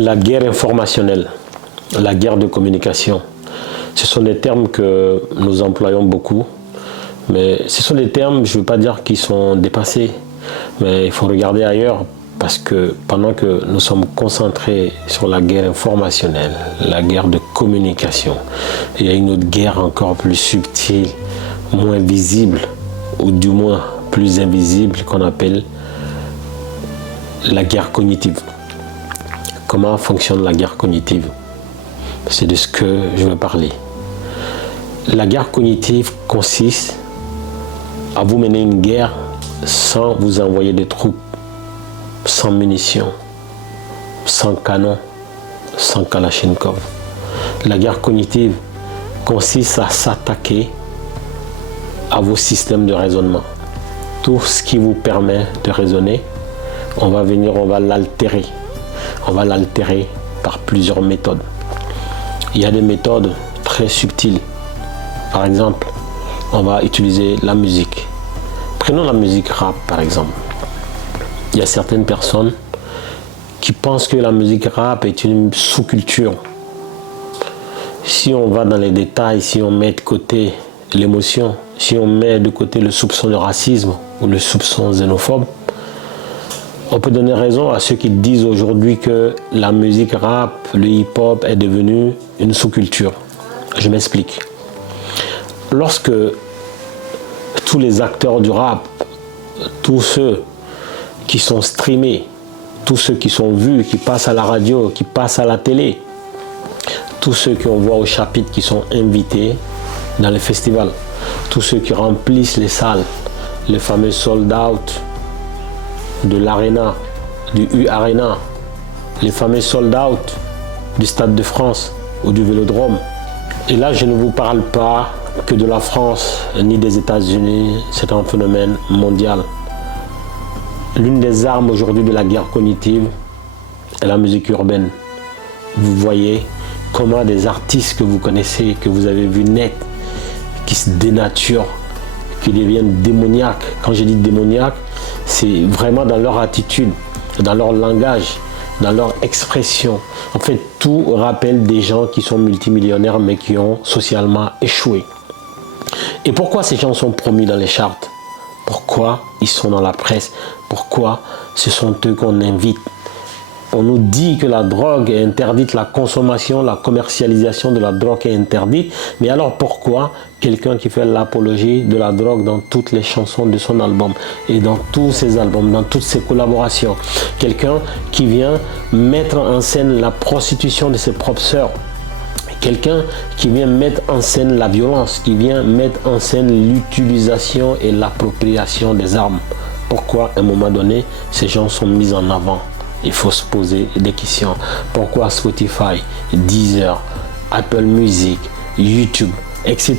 La guerre informationnelle, la guerre de communication, ce sont des termes que nous employons beaucoup, mais ce sont des termes, je ne veux pas dire qu'ils sont dépassés, mais il faut regarder ailleurs parce que pendant que nous sommes concentrés sur la guerre informationnelle, la guerre de communication, il y a une autre guerre encore plus subtile, moins visible, ou du moins plus invisible, qu'on appelle la guerre cognitive. Comment fonctionne la guerre cognitive? C'est de ce que je veux parler. La guerre cognitive consiste à vous mener une guerre sans vous envoyer des troupes, sans munitions, sans canon, sans kalachnikov. La guerre cognitive consiste à s'attaquer à vos systèmes de raisonnement. Tout ce qui vous permet de raisonner, on va l'altérer. On va l'altérer par plusieurs méthodes. Il y a des méthodes très subtiles. Par exemple, on va utiliser la musique. Prenons la musique rap par exemple. Il y a certaines personnes qui pensent que la musique rap est une sous-culture. Si on va dans les détails, si on met de côté l'émotion, si on met de côté le soupçon de racisme ou le soupçon xénophobe, on peut donner raison à ceux qui disent aujourd'hui que la musique rap, le hip-hop est devenu une sous-culture. Je m'explique. Lorsque tous les acteurs du rap, tous ceux qui sont streamés, tous ceux qui sont vus, qui passent à la radio, qui passent à la télé, tous ceux qu'on voit au chapitre qui sont invités dans les festivals, tous ceux qui remplissent les salles, les fameux sold out de l'Arena, du U-Arena, les fameux sold out du Stade de France ou du Vélodrome. Et là, je ne vous parle pas que de la France ni des États-Unis, c'est un phénomène mondial. L'une des armes aujourd'hui de la guerre cognitive est la musique urbaine. Vous voyez comment des artistes que vous connaissez, que vous avez vu naître, qui se dénaturent, qui deviennent démoniaques. Quand je dis démoniaques, c'est vraiment dans leur attitude, dans leur langage, dans leur expression. En fait, tout rappelle des gens qui sont multimillionnaires mais qui ont socialement échoué. Et pourquoi ces gens sont promis dans les charts? Pourquoi ils sont dans la presse? Pourquoi ce sont eux qu'on invite? On nous dit que la drogue est interdite, la consommation, la commercialisation de la drogue est interdite. Mais alors pourquoi quelqu'un qui fait l'apologie de la drogue dans toutes les chansons de son album et dans tous ses albums, dans toutes ses collaborations? Quelqu'un qui vient mettre en scène la prostitution de ses propres sœurs. Quelqu'un qui vient mettre en scène la violence, qui vient mettre en scène l'utilisation et l'appropriation des armes. Pourquoi à un moment donné, ces gens sont mis en avant? Il faut se poser des questions. Pourquoi Spotify, Deezer, Apple Music, YouTube, etc.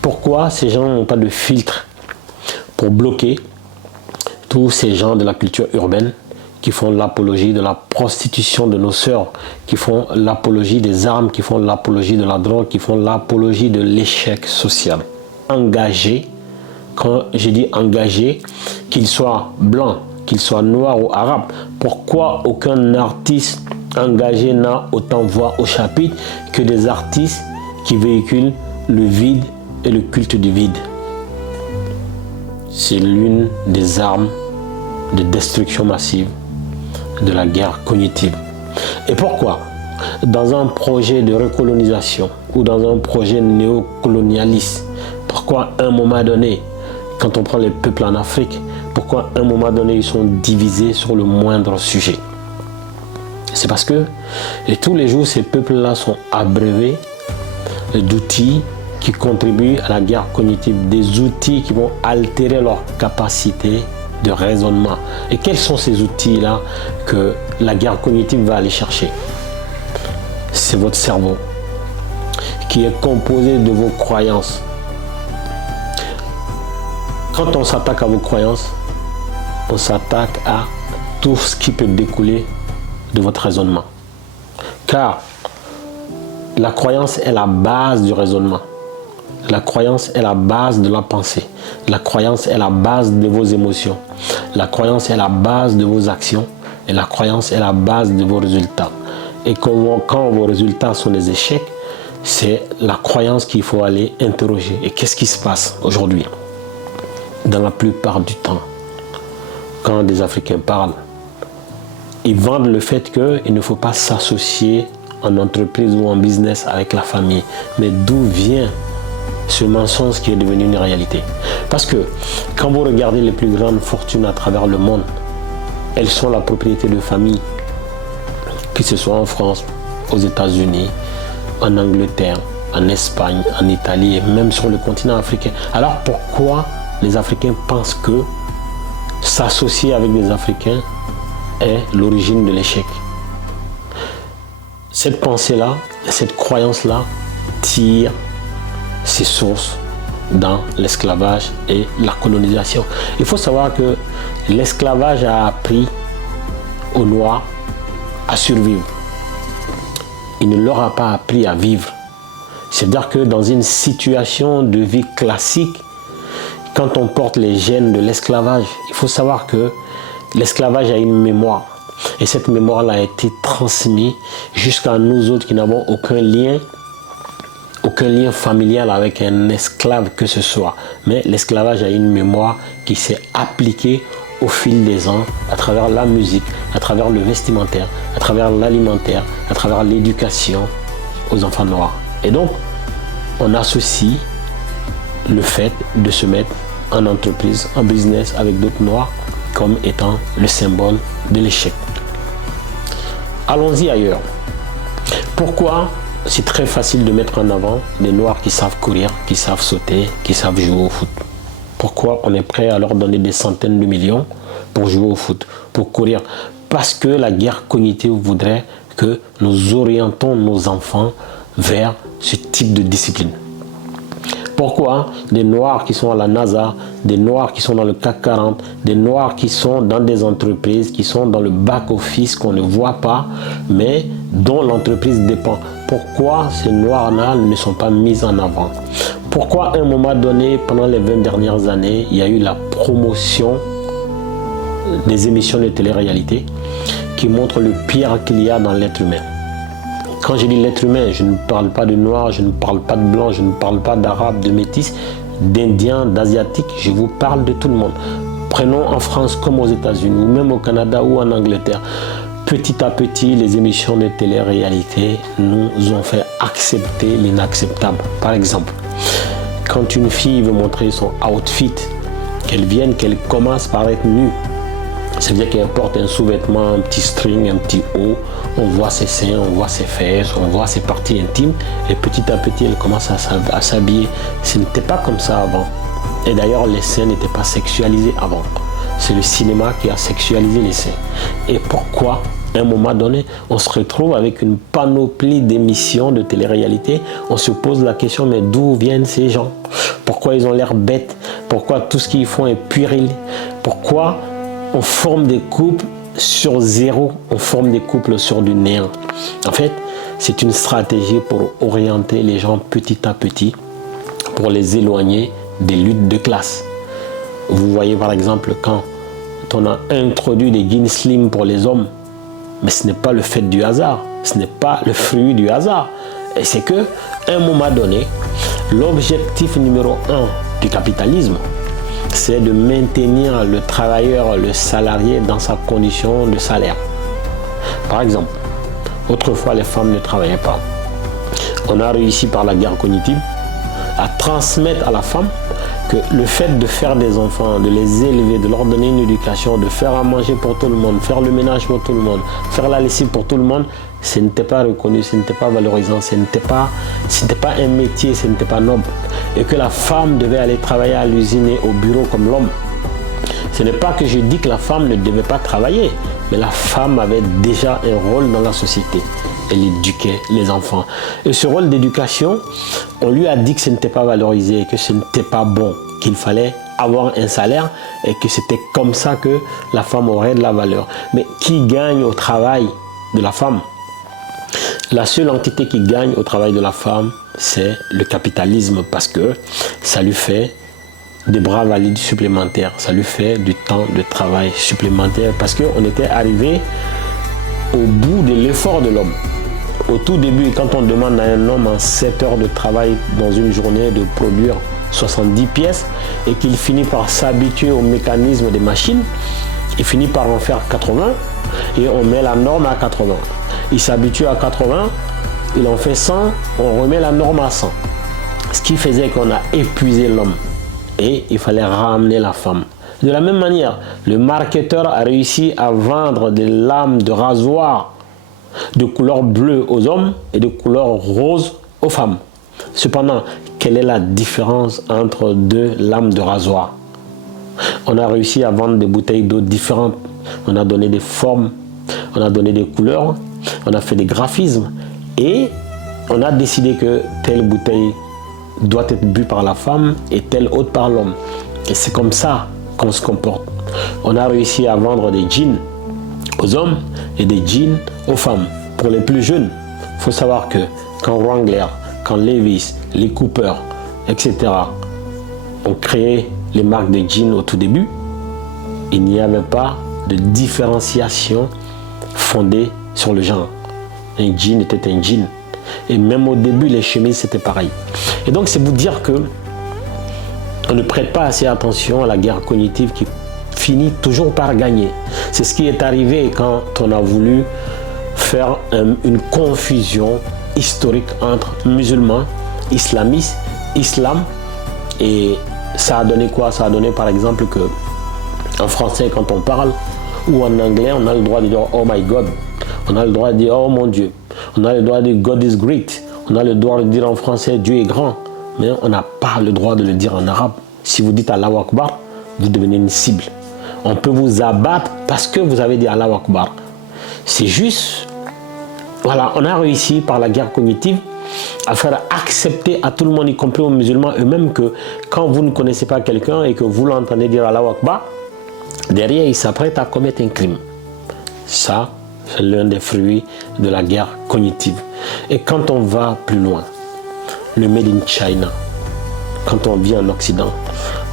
Pourquoi ces gens n'ont pas de filtre pour bloquer tous ces gens de la culture urbaine qui font l'apologie de la prostitution de nos sœurs, qui font l'apologie des armes, qui font l'apologie de la drogue, qui font l'apologie de l'échec social? Engagés, quand je dis engagés, qu'ils soient blancs, qu'il soit noir ou arabe, pourquoi aucun artiste engagé n'a autant voix au chapitre que des artistes qui véhiculent le vide et le culte du vide? C'est l'une des armes de destruction massive de la guerre cognitive. Et pourquoi, dans un projet de recolonisation ou dans un projet néocolonialiste, pourquoi à un moment donné, quand on prend les peuples en Afrique, pourquoi à un moment donné ils sont divisés sur le moindre sujet? C'est parce que tous les jours ces peuples-là sont abreuvés d'outils qui contribuent à la guerre cognitive, des outils qui vont altérer leur capacité de raisonnement. Et quels sont ces outils-là que la guerre cognitive va aller chercher? C'est votre cerveau qui est composé de vos croyances. Quand on s'attaque à vos croyances, on s'attaque à tout ce qui peut découler de votre raisonnement. Car la croyance est la base du raisonnement. La croyance est la base de la pensée. La croyance est la base de vos émotions. La croyance est la base de vos actions. Et la croyance est la base de vos résultats. et quand vos résultats sont des échecs, c'est la croyance qu'il faut aller interroger. Et qu'est-ce qui se passe aujourd'hui? Dans la plupart du temps, quand des Africains parlent, ils vendent le fait qu'il ne faut pas s'associer en entreprise ou en business avec la famille. Mais d'où vient ce mensonge qui est devenu une réalité? Parce que quand vous regardez les plus grandes fortunes à travers le monde, elles sont la propriété de familles, que ce soit en France, aux États-Unis, en Angleterre, en Espagne, en Italie et même sur le continent africain. Alors pourquoi les Africains pensent que s'associer avec des Africains est l'origine de l'échec? Cette pensée-là, cette croyance-là tire ses sources dans l'esclavage et la colonisation. Il faut savoir que l'esclavage a appris aux Noirs à survivre. Il ne leur a pas appris à vivre. C'est-à-dire que dans une situation de vie classique, quand on porte les gènes de l'esclavage, il faut savoir que l'esclavage a une mémoire. Et cette mémoire-là a été transmise jusqu'à nous autres qui n'avons aucun lien familial avec un esclave que ce soit. Mais l'esclavage a une mémoire qui s'est appliquée au fil des ans, à travers la musique, à travers le vestimentaire, à travers l'alimentaire, à travers l'éducation aux enfants noirs. Et donc, on associe le fait de se mettre en entreprise, en business avec d'autres noirs comme étant le symbole de l'échec. Allons-y ailleurs. Pourquoi c'est très facile de mettre en avant des noirs qui savent courir, qui savent sauter, qui savent jouer au foot? Pourquoi on est prêt à leur donner des centaines de millions pour jouer au foot, pour courir? Parce que la guerre cognitive voudrait que nous orientons nos enfants vers ce type de discipline. Pourquoi des noirs qui sont à la NASA, des noirs qui sont dans le CAC 40, des noirs qui sont dans des entreprises, qui sont dans le back-office qu'on ne voit pas, mais dont l'entreprise dépend? Pourquoi ces noirs-là ne sont pas mis en avant? Pourquoi à un moment donné, pendant les 20 dernières années, il y a eu la promotion des émissions de télé-réalité qui montrent le pire qu'il y a dans l'être humain? Quand je dis l'être humain, je ne parle pas de noir, je ne parle pas de blanc, je ne parle pas d'arabe, de métis, d'indien, d'asiatique, je vous parle de tout le monde. Prenons en France comme aux États-Unis, ou même au Canada ou en Angleterre. Petit à petit, les émissions de télé-réalité nous ont fait accepter l'inacceptable. Par exemple, quand une fille veut montrer son outfit, qu'elle commence par être nue, ça veut dire qu'elle porte un sous-vêtement, un petit string, un petit haut, on voit ses seins, on voit ses fesses, on voit ses parties intimes, et petit à petit elle commence à s'habiller. Ce n'était pas comme ça avant. Et d'ailleurs les seins n'étaient pas sexualisés avant. C'est le cinéma qui a sexualisé les seins. Et pourquoi à un moment donné, on se retrouve avec une panoplie d'émissions de télé-réalité? On se pose la question, mais d'où viennent ces gens? Pourquoi ils ont l'air bêtes? Pourquoi tout ce qu'ils font est puéril? Pourquoi on forme des couples sur zéro, on forme des couples sur du néant? En fait, c'est une stratégie pour orienter les gens petit à petit, pour les éloigner des luttes de classe. Vous voyez par exemple quand on a introduit des jeans slim pour les hommes, mais ce n'est pas le fait du hasard, ce n'est pas le fruit du hasard. Et c'est que, à un moment donné, l'objectif numéro 1 du capitalisme, c'est de maintenir le travailleur, le salarié dans sa condition de salaire. Par exemple, autrefois les femmes ne travaillaient pas. On a réussi par la guerre cognitive à transmettre à la femme que le fait de faire des enfants, de les élever, de leur donner une éducation, de faire à manger pour tout le monde, faire le ménage pour tout le monde, faire la lessive pour tout le monde, ce n'était pas reconnu, ce n'était pas valorisant, ce n'était pas un métier, ce n'était pas noble. Et que la femme devait aller travailler à l'usine et au bureau comme l'homme. Ce n'est pas que je dis que la femme ne devait pas travailler, mais la femme avait déjà un rôle dans la société. Elle éduquait les enfants. Et ce rôle d'éducation, on lui a dit que ce n'était pas valorisé, que ce n'était pas bon, qu'il fallait avoir un salaire et que c'était comme ça que la femme aurait de la valeur. Mais qui gagne au travail de la femme? La seule entité qui gagne au travail de la femme, c'est le capitalisme, parce que ça lui fait des bras valides supplémentaires, ça lui fait du temps de travail supplémentaire, parce qu'on était arrivé au bout de l'effort de l'homme. Au tout début, quand on demande à un homme en 7 heures de travail dans une journée de produire 70 pièces et qu'il finit par s'habituer au mécanisme des machines, il finit par en faire 80 et on met la norme à 80. Il s'habitue à 80, il en fait 100, on remet la norme à 100. Ce qui faisait qu'on a épuisé l'homme et il fallait ramener la femme. De la même manière, le marketeur a réussi à vendre des lames de rasoir de couleur bleue aux hommes et de couleur rose aux femmes. Cependant, quelle est la différence entre deux lames de rasoir? On a réussi à vendre des bouteilles d'eau différentes. On a donné des formes, on a donné des couleurs, on a fait des graphismes et on a décidé que telle bouteille doit être bue par la femme et telle autre par l'homme. Et c'est comme ça qu'on se comporte. On a réussi à vendre des jeans aux hommes et des jeans aux femmes. Pour les plus jeunes, il faut savoir que quand Wrangler, quand Levi's, les Cooper, etc. ont créé les marques de jeans au tout début, il n'y avait pas de différenciation fondée sur le genre. Un jean était un jean. Et même au début, les chemises, c'était pareil. Et donc, c'est vous dire que on ne prête pas assez attention à la guerre cognitive qui finit toujours par gagner. C'est ce qui est arrivé quand on a voulu faire une confusion historique entre musulmans, islamistes, islam. Et ça a donné quoi? Ça a donné par exemple que en français, quand on parle, ou en anglais, on a le droit de dire « Oh my God ». On a le droit de dire « Oh mon Dieu ». On a le droit de dire « God is great ». On a le droit de dire en français « Dieu est grand ». Mais on n'a pas le droit de le dire en arabe. Si vous dites Allahu Akbar, vous devenez une cible. On peut vous abattre parce que vous avez dit Allahu Akbar. C'est juste, voilà, on a réussi par la guerre cognitive à faire accepter à tout le monde, y compris aux musulmans eux-mêmes, que quand vous ne connaissez pas quelqu'un et que vous l'entendez dire Allahu Akbar, derrière il s'apprête à commettre un crime. Ça, c'est l'un des fruits de la guerre cognitive. Et quand on va plus loin, le Made in China, quand on vit en Occident,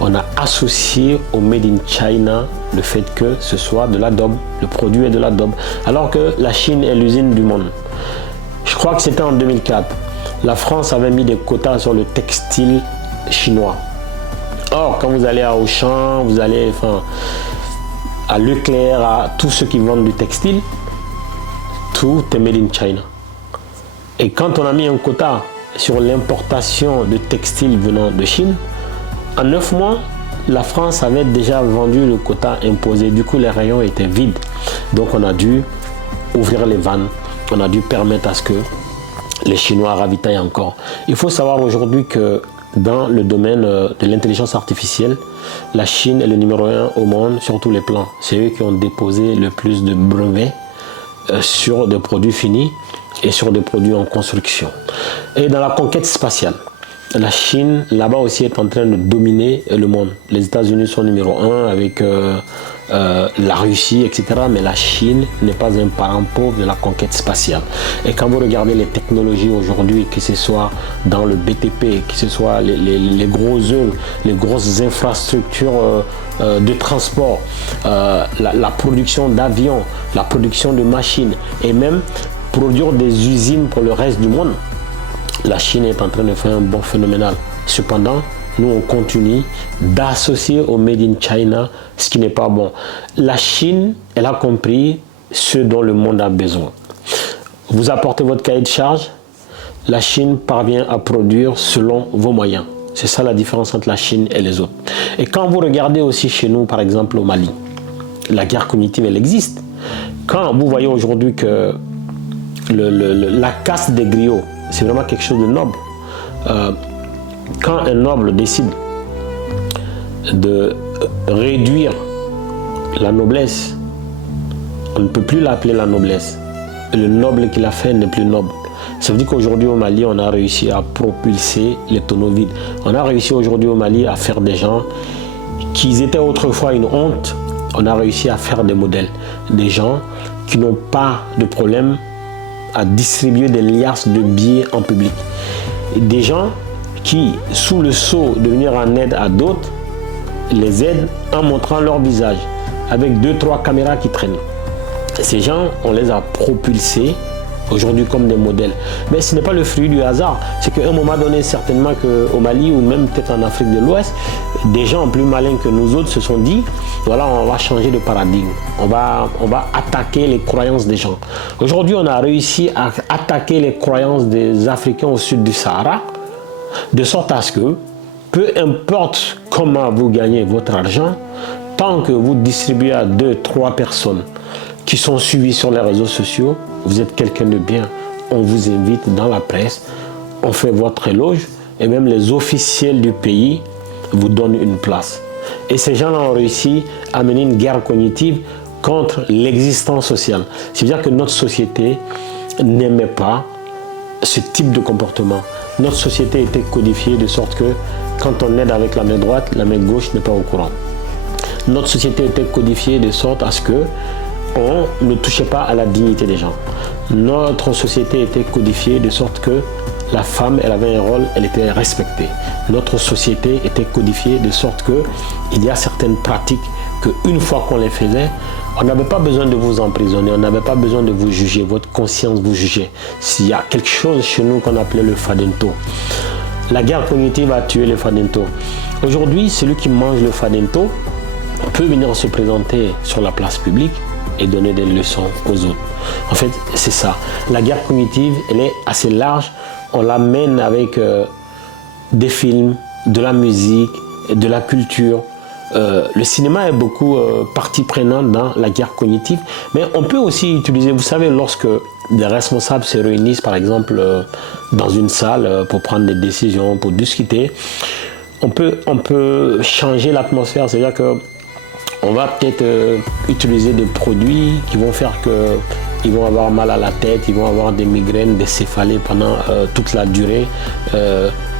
on a associé au Made in China le fait que ce soit de l'adobe, le produit est de l'adobe, alors que la Chine est l'usine du monde. Je crois que c'était en 2004. La France avait mis des quotas sur le textile chinois. Or, quand vous allez à Auchan, vous allez à Leclerc, à tous ceux qui vendent du textile, tout est Made in China. Et quand on a mis un quota sur l'importation de textiles venant de Chine, en 9 mois, la France avait déjà vendu le quota imposé. Du coup, les rayons étaient vides. Donc, on a dû ouvrir les vannes. On a dû permettre à ce que les Chinois ravitaillent encore. Il faut savoir aujourd'hui que dans le domaine de l'intelligence artificielle, la Chine est le numéro 1 au monde sur tous les plans. C'est eux qui ont déposé le plus de brevets sur des produits finis et sur des produits en construction. Et dans la conquête spatiale, la Chine, là-bas aussi, est en train de dominer le monde. Les États-Unis sont numéro 1 avec la Russie, etc. Mais la Chine n'est pas un parent pauvre de la conquête spatiale. Et quand vous regardez les technologies aujourd'hui, que ce soit dans le BTP, que ce soit les gros œuvres, les grosses infrastructures de transport, la production d'avions, la production de machines et même produire des usines pour le reste du monde, la Chine est en train de faire un bond phénoménal. Cependant, nous on continue d'associer au Made in China ce qui n'est pas bon. La Chine, elle a compris ce dont le monde a besoin. Vous apportez votre cahier de charge, la Chine parvient à produire selon vos moyens. C'est ça la différence entre la Chine et les autres. Et quand vous regardez aussi chez nous, par exemple au Mali, la guerre cognitive, elle existe. Quand vous voyez aujourd'hui que la casse des griots, c'est vraiment quelque chose de noble. Quand un noble décide de réduire la noblesse, on ne peut plus l'appeler la noblesse. Et le noble qu'il a fait n'est plus noble. Ça veut dire qu'aujourd'hui au Mali, on a réussi à propulser les tonneaux vides. On a réussi aujourd'hui au Mali à faire des gens qui étaient autrefois une honte. On a réussi à faire des modèles. Des gens qui n'ont pas de problème à distribuer des liasses de billets en public. Et des gens qui, sous le sceau de venir en aide à d'autres, les aident en montrant leur visage, avec 2-3 caméras qui traînent. Ces gens, on les a propulsés aujourd'hui comme des modèles. Mais ce n'est pas le fruit du hasard. C'est qu'à un moment donné, certainement qu'au Mali ou même peut-être en Afrique de l'Ouest, des gens plus malins que nous autres se sont dit, voilà, on va changer de paradigme. On va attaquer les croyances des gens. Aujourd'hui, on a réussi à attaquer les croyances des Africains au sud du Sahara, de sorte à ce que, peu importe comment vous gagnez votre argent, tant que vous distribuez à 2-3 personnes qui sont suivis sur les réseaux sociaux, vous êtes quelqu'un de bien. On vous invite dans la presse, on fait votre éloge et même les officiels du pays vous donnent une place. Et ces gens-là ont réussi à mener une guerre cognitive contre l'existence sociale. C'est-à-dire que notre société n'aimait pas ce type de comportement. Notre société était codifiée de sorte que quand on aide avec la main droite, la main gauche n'est pas au courant. Notre société était codifiée de sorte à ce que on ne touchait pas à la dignité des gens. Notre société était codifiée de sorte que la femme, elle avait un rôle, elle était respectée. Notre société était codifiée de sorte que il y a certaines pratiques que une fois qu'on les faisait, on n'avait pas besoin de vous emprisonner, on n'avait pas besoin de vous juger, votre conscience vous jugeait. S'il y a quelque chose chez nous qu'on appelait le fadento, la guerre cognitive a tué le fadento. Aujourd'hui, celui qui mange le fadento peut venir se présenter sur la place publique et donner des leçons aux autres. En fait, c'est ça. La guerre cognitive, elle est assez large. On l'amène avec des films, de la musique, de la culture. Le cinéma est beaucoup partie prenante dans la guerre cognitive. Mais on peut aussi utiliser, vous savez, lorsque des responsables se réunissent, par exemple, dans une salle pour prendre des décisions, pour discuter, on peut changer l'atmosphère. C'est-à-dire que on va peut-être utiliser des produits qui vont faire qu'ils vont avoir mal à la tête, ils vont avoir des migraines, des céphalées pendant toute la durée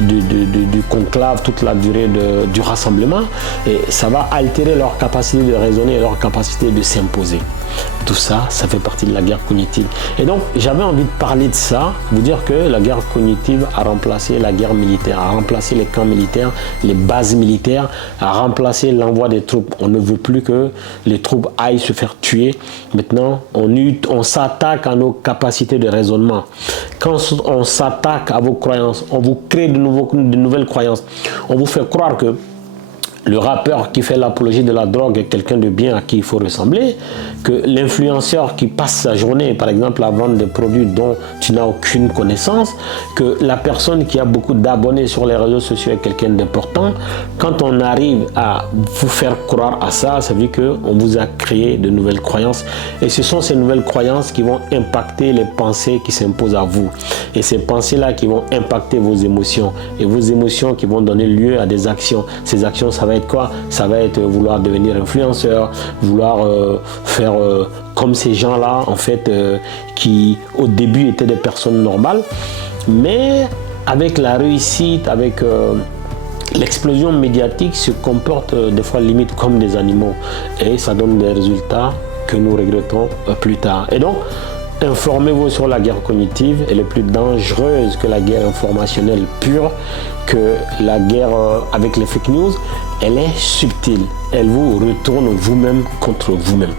du conclave, toute la durée du rassemblement. Et ça va altérer leur capacité de raisonner et leur capacité de s'imposer. Tout ça, ça fait partie de la guerre cognitive. Et donc, j'avais envie de parler de ça, vous dire que la guerre cognitive a remplacé la guerre militaire, a remplacé les camps militaires, les bases militaires, a remplacé l'envoi des troupes. On ne veut plus que les troupes aillent se faire tuer. Maintenant, on s'attaque à nos capacités de raisonnement. Quand on s'attaque à vos croyances, on vous crée de nouvelles croyances. On vous fait croire que le rappeur qui fait l'apologie de la drogue est quelqu'un de bien à qui il faut ressembler, que l'influenceur qui passe sa journée, par exemple, à vendre des produits dont tu n'as aucune connaissance, que la personne qui a beaucoup d'abonnés sur les réseaux sociaux est quelqu'un d'important. Quand on arrive à vous faire croire à ça, ça veut dire qu'on vous a créé de nouvelles croyances. Et ce sont ces nouvelles croyances qui vont impacter les pensées qui s'imposent à vous. Et ces pensées-là qui vont impacter vos émotions. Et vos émotions qui vont donner lieu à des actions. Ces actions, ça va être quoi? Ça va être vouloir devenir influenceur, vouloir faire comme ces gens-là, en fait, qui au début étaient des personnes normales, mais avec la réussite, avec l'explosion médiatique, se comportent des fois limite comme des animaux. Et ça donne des résultats que nous regrettons plus tard. Et donc, informez-vous sur la guerre cognitive. Elle est plus dangereuse que la guerre informationnelle pure, que la guerre avec les fake news. Elle est subtile. Elle vous retourne vous-même contre vous-même.